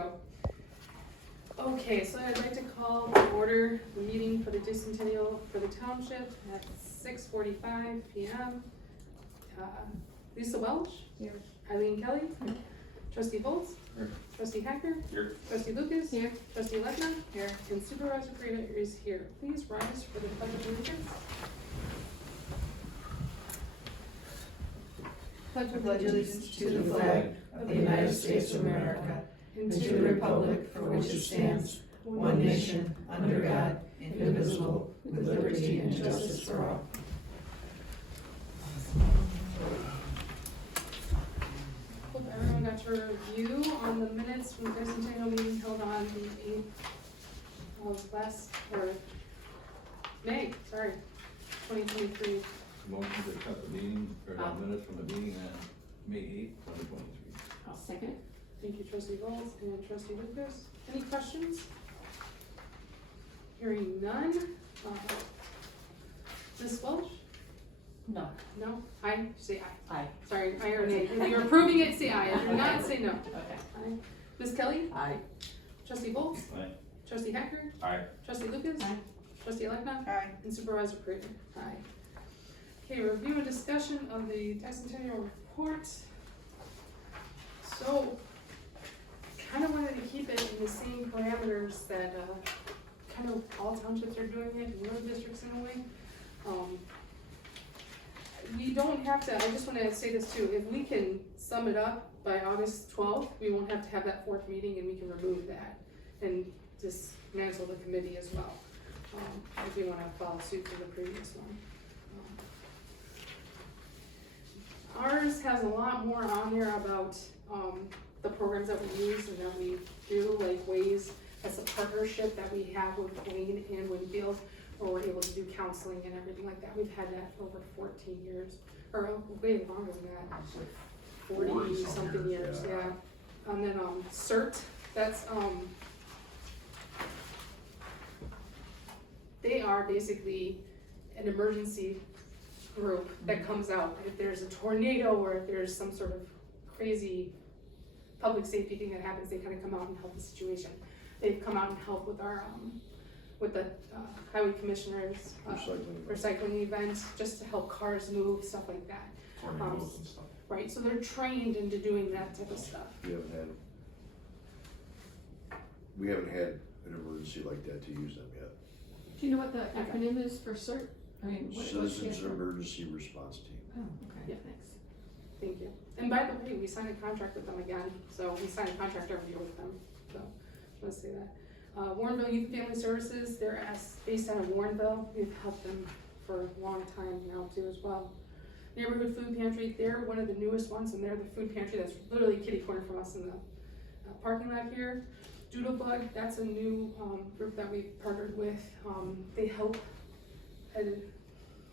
go. Okay, so I'd like to call to order the meeting for the Decennial for the Township at 6:45 p.m. Lisa Welch? Here. Eileen Kelly? Here. Trustee Holtz? Here. Trustee Hacker? Here. Trustee Lucas? Here. Trustee Letna? Here. And Supervisor Prater is here. Please rise for the pledge of allegiance. Pledge allegiance to the flag of the United States of America and to the republic for which it stands, one nation, under God, indivisible, with liberty and justice for all. Hope everyone got your review on the minutes from the Decennial meeting held on the 8th of May, 2023. Motion to cut the meeting, or the minutes from the meeting on May 8th, 2023. I'll second. Thank you, Trustee Bowles and Trustee Lucas. Any questions? Hearing none. Ms. Welch? No. No? Aye? Say aye. Aye. Sorry, aye or nay. If you're approving it, say aye. If you're not, say no. Okay. Aye. Ms. Kelly? Aye. Trustee Bowles? Aye. Trustee Hacker? Aye. Trustee Lucas? Aye. Trustee Elecna? Aye. And Supervisor Prater? Aye. Okay, review and discussion of the Decennial report. So, kind of wanted to keep it in the same parameters that kind of all townships are doing it, road districts in a way. We don't have to, I just want to say this too, if we can sum it up by August 12th, we won't have to have that fourth meeting and we can remove that and dismantle the committee as well, if we want to follow suit for the previous one. Ours has a lot more on there about the programs that we use and that we do, like ways, as a partnership that we have with Wayne and Winfield, where we're able to do counseling and everything like that. We've had that for over 14 years, or way longer than that, 40 something years, yeah. And then CERT, that's, they are basically an emergency group that comes out if there's a tornado or if there's some sort of crazy public safety thing that happens. They kind of come out and help the situation. They've come out and helped with our with the highway commissioners recycling event, just to help cars move, stuff like that. Tornadoes and stuff. Right, so they're trained into doing that type of stuff. We haven't had an emergency like that to use them yet. Do you know what the acronym is for CERT? I mean, what Citizens Emergency Response Team. Oh, okay, Yeah. thanks. Thank you. And by the way, we signed a contract with them again, so we signed a contract every year with them, so let's say that. Warrenville Youth and Family Services, they're based out of Warrenville. We've helped them for a long time now too as well. Neighborhood Food Pantry, they're one of the newest ones, and they're the food pantry that's literally kitty corner from us in the parking lot here. Doodlebug, that's a new group that we've partnered with. They help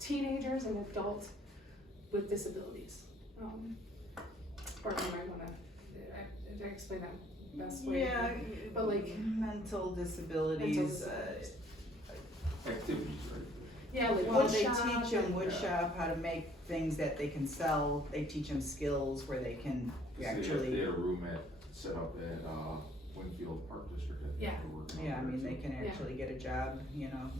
teenagers and adults with disabilities. Barton might wanna, did I explain that best way? Yeah, But like mental disabilities. Activities, right? Yeah, like Well, wood they shop teach them and- wood shop, how to make things that they can sell. They teach them skills where they can They actually, had a room set up at Winfield Park District. I think Yeah. they're working on yeah, I there, mean, they too. can Yeah. actually get a job, you know.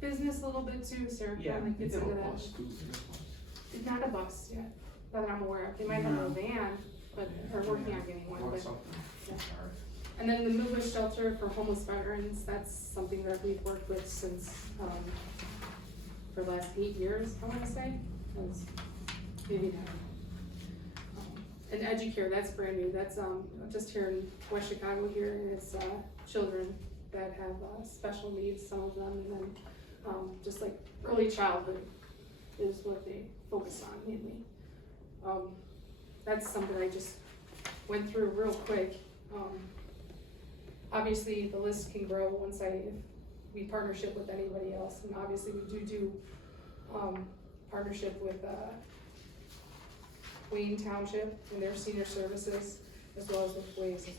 business a little bit too, Sarah Yeah. kind of They gets have into a that. bus too, they have a bus. It's not a bus yet, that I'm aware of. They might have a No. van, but they're working on getting one, Want but. something? Yeah. All right. And then the Midwest Shelter for Homeless Veterans, that's something that we've worked with since, for the last 8 years, I wanna say, that's maybe not. And Educare, that's brand new, that's, just here in West Chicago here, and it's, children that have, special needs, some of them, and then, just like early childhood is what they focus on mainly. That's something I just went through real quick. Obviously, the list can grow once if we partnership with anybody else, and obviously we do partnership with Wayne Township and their senior services, as well as with Ways as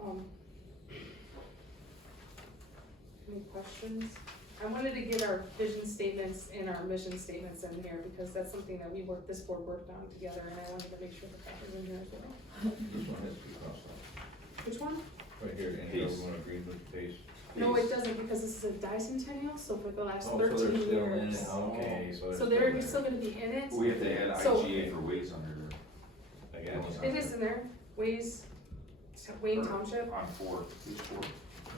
well. Any questions? I wanted to get our vision statements and our mission statements in here, because that's something that this board worked on together, and I wanted to make sure that was in here as well. This one has to be crossed is a Decennial, so for the last Oh, so they're 13 still in years. it, okay, So they're still gonna be in it. We have to add So- IGA for ways under I got It is in there, Wayne Township, on page 4. you.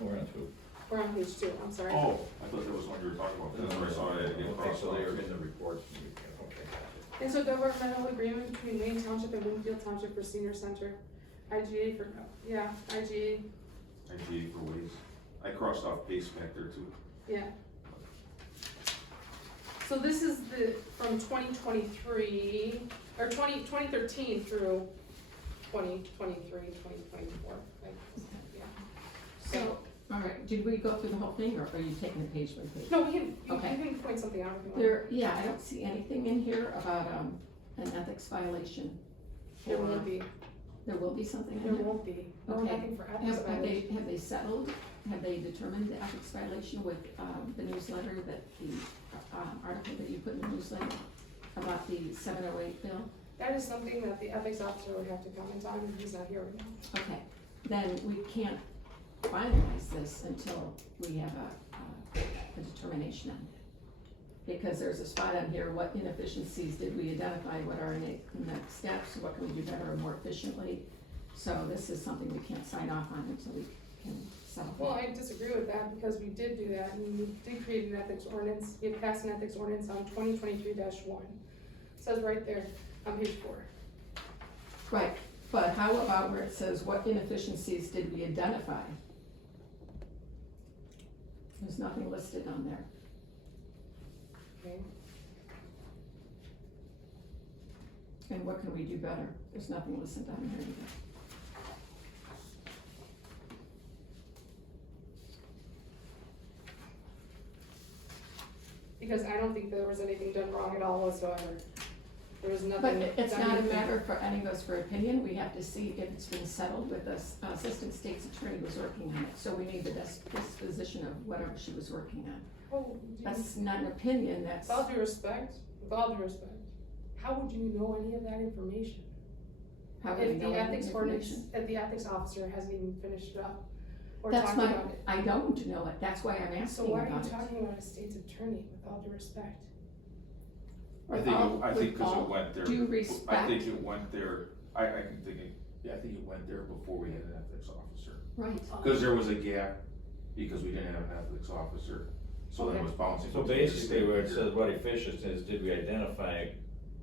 We're on two. we're on page 2, I'm sorry. Oh, I thought that was one you were talking about, that's where I saw it again. Okay, so they are in the report, okay. And so governmental agreement between Wayne Township and Winfield Township for senior center, IGA for, yeah, IGA, IGA for ways. I crossed off base back there too. yeah. So this is from 2023, or 2013 through 2023, 2024, like, yeah. So, all right, did we go through the whole thing, or are you taking it page by page? No, you Okay. can point something out if you want. There, yeah, I don't see anything in here about, an ethics violation. There or- won't be, There will be something there in there? won't be, no, Okay. nothing for ethics violation. Have they settled, have they determined the ethics violation with, the newsletter that the, article that you put in the newsletter about the 708 bill? That is something that the ethics officer would have to comment on, and he's not here right now. Okay, then we can't finalize this until we have a determination on it. Because there's a spot on here, what inefficiencies did we identify, what are next steps, what can we do better or more efficiently? So this is something we can't sign off on until we can settle. Well, I disagree with that, because we did do that, and we did create an ethics ordinance, we passed an ethics ordinance on 2023-1. Says right there on page 4. Right, but how about where it says, what inefficiencies did we identify? There's nothing listed on there. Okay. And what can we do better? There's nothing listed on here either. Because I don't think there was anything done wrong at all whatsoever. There was But nothing. it's done not a anything. matter for any of us for opinion, we have to see if it's been settled with us. Assistant State's Attorney was working on it, so we need the disposition of whatever she was working on. Oh, That's not an opinion, that's, with all due respect, how would you know any of that information? how do we If know the any ethics ordinance, information? if the ethics officer hasn't even finished it up or That's talked my, about it. I don't know it, that's why I'm So asking why are about you it. talking about a state's attorney with all due respect? I think, With because all it went there. due I respect. think it went there, I can think I think it went there before we had an ethics officer. Right, Cause there was a gap, because we didn't have an ethics officer, so then it was bouncing. So between the basically, state where it here. says what efficiencies did we identify,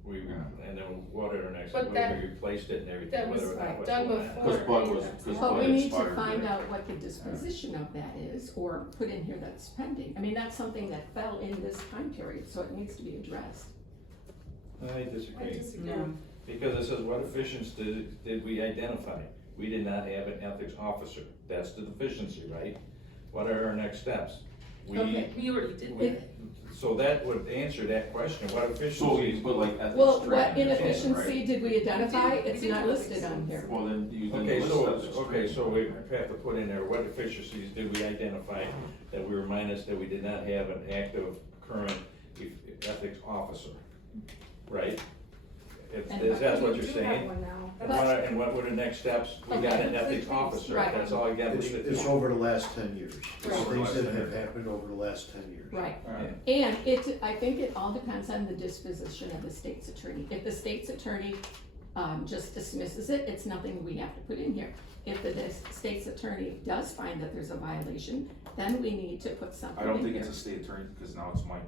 and then what are our next, But whether we replaced it and everything, that was whether or not what's done going on. before. Cause Bud was, But cause but Bud we need to expired find there. out what the disposition of that is, or put in here that's pending. I mean, that's something that fell in this time period, so it needs to be addressed. I I disagree, disagree. No, because it says what efficiencies did we identify? We did not have an ethics officer, that's the deficiency, right? What are our next steps? Okay. We already did We- that. So that would answer that question, what So we efficiencies? put like ethics Well, what training or something, inefficiency right? did we identify? We did It's not have listed ethics. on here. Well, then you didn't Okay, list so, ethics okay, training. so we have to put in there, what efficiencies did we identify that we remind us that we did not have an active current ethics officer, right? Is that what you're We do have saying? one now. And That's- what were the next steps? We got Okay. an ethics officer, Right. that's all I got It's, listed. it's over the last 10 years. It's Right. things that have happened over the last 10 years. Right. Alright. And I think it all depends on the disposition of the state's attorney. If the state's attorney, just dismisses it, it's nothing we have to put in here. If the state's attorney does find that there's a violation, then we need to put something I in don't here. think it's a state attorney, cause now it's Mike,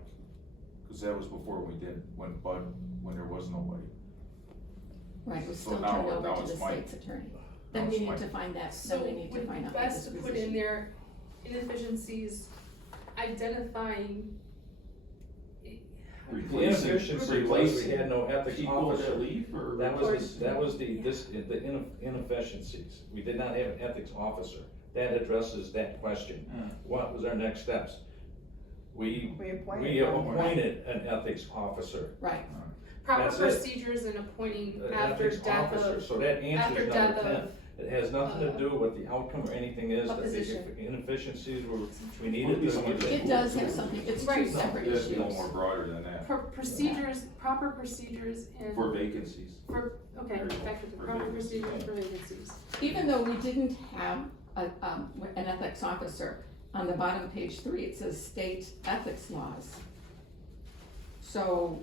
cause that was before we did, when there was nobody. Right, it was So still now- turned now over to it's the Mike. state's attorney. Now Then it's we need Mike. to find that, So then we need to would find out the best to disposition. put in there inefficiencies, identifying. The Replacing, inefficiency was replacing we had no ethics people that officer. leave, or? That replacing- was the inefficiencies. We did not have an ethics officer. That addresses that question. Hmm. What was our next steps? We we appointed We one. appointed an ethics officer, Right, Proper That's it. procedures and appointing an after ethics death officer, of, so that after answers death number 10. of, It has nothing to do with the outcome or anything is, a that position. the inefficiencies were, we Would needed be to. something that- it does have something, it's two Right. separate It has to issues. be more broader than that, procedures, proper procedures and. for vacancies. Okay, back to the proper procedures for vacancies. Even though we didn't have an ethics officer, on the bottom of page 3, it says state ethics laws. So,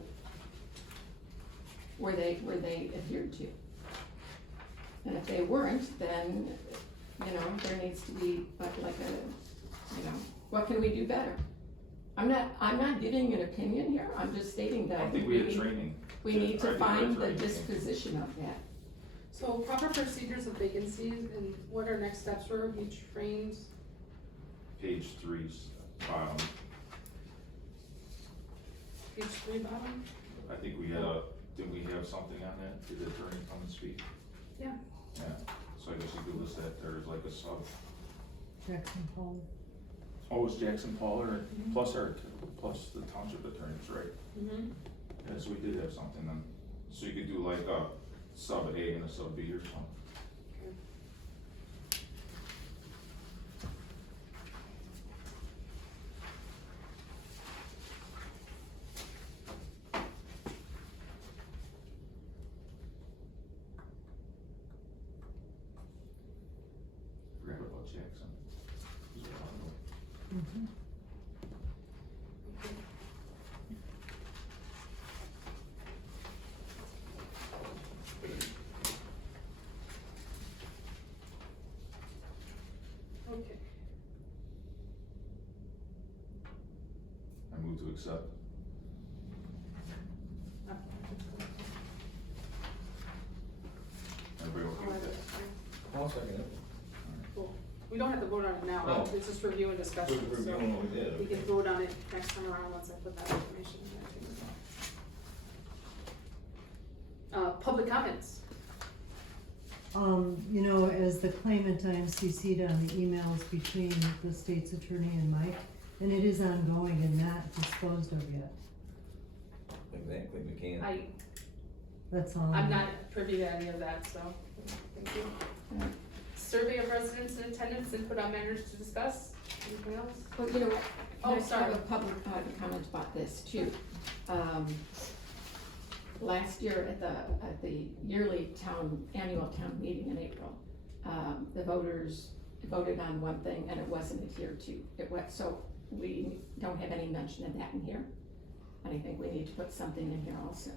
were they adhered to? And if they weren't, then, you know, there needs to be like a, you know, what can we do better? I'm not giving an opinion here, I'm just stating that. I think we had training. We need I to think we had find the training. disposition of that. So proper procedures of vacancies and what our next steps were, we trained, Page 3's bottom, page 3 bottom? I think we had did we have something on that? Did the attorney come and speak? Yeah. Yeah, so I guess you could list that there as like a sub. Jackson Hole. Oh, it's Jackson Paul or Mhm. plus the township attorneys, right? Mm-hmm. Yeah, so we did have something then. So you could do like a sub A and a sub B or something. Forgot about Jackson. He's a while ago. Mhm. Okay. I move to accept. Everybody okay with that? I'll second it. Cool. We don't have to vote on it now, No. it's just review and discussion, We're so reviewing what we did. we can vote on it next time around once I put that information in there too. Public comments. You know, as the claimant, I am CC'd on the emails between the state's attorney and Mike, and it is ongoing and not disposed of yet. Exactly, we can't. That's all. I'm not privy to any of that, so, thank you. Survey of residents in attendance and put on matters to discuss, anything else? Well, you know what, Oh, can I sorry. have a public comment about this too? Last year at the yearly annual town meeting in April, the voters voted on one thing and it wasn't adhered to. So we don't have any mention of that in here. And I think we need to put something in here also.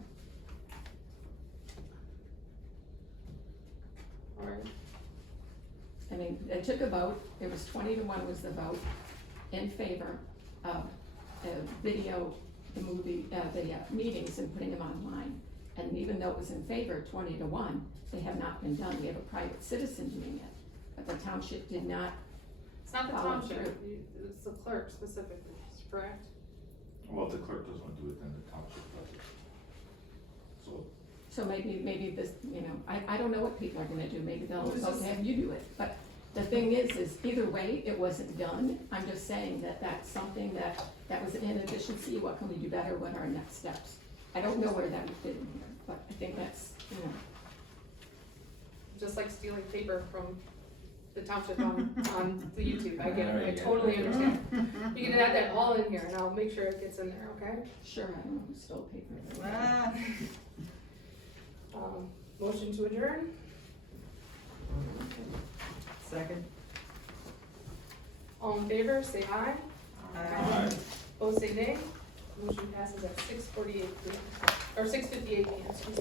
Alright, I mean, it took a vote, it was 20-1 was the vote in favor of video, the meetings and putting them online. And even though it was in favor, 20-1, they have not been done. We have a private citizen doing it, but the township did not. it's not the Follow township, through. it's the clerk specifically, correct? Well, if the clerk doesn't want to do it, then the township does it. So, So maybe this, you know, I don't know what people are gonna do. Maybe they'll Well, this is- have you do it. But the thing is either way, it wasn't done. I'm just saying that that's something that was an inefficiency. What can we do better? What are our next steps? I don't know where that would fit in here, but I think that's, you know. Just like stealing paper from the township on the YouTube, I get it, I Alright, totally yeah. understand. You can add that all in here and I'll make sure it gets in there, okay? Sure, I don't know who stole paper. Ah. Motion to adjourn, Second. all in favor, say aye. Aye. Opposed, say nay. Motion passes at 6:48 p.m., or 6:58 p.m., excuse me.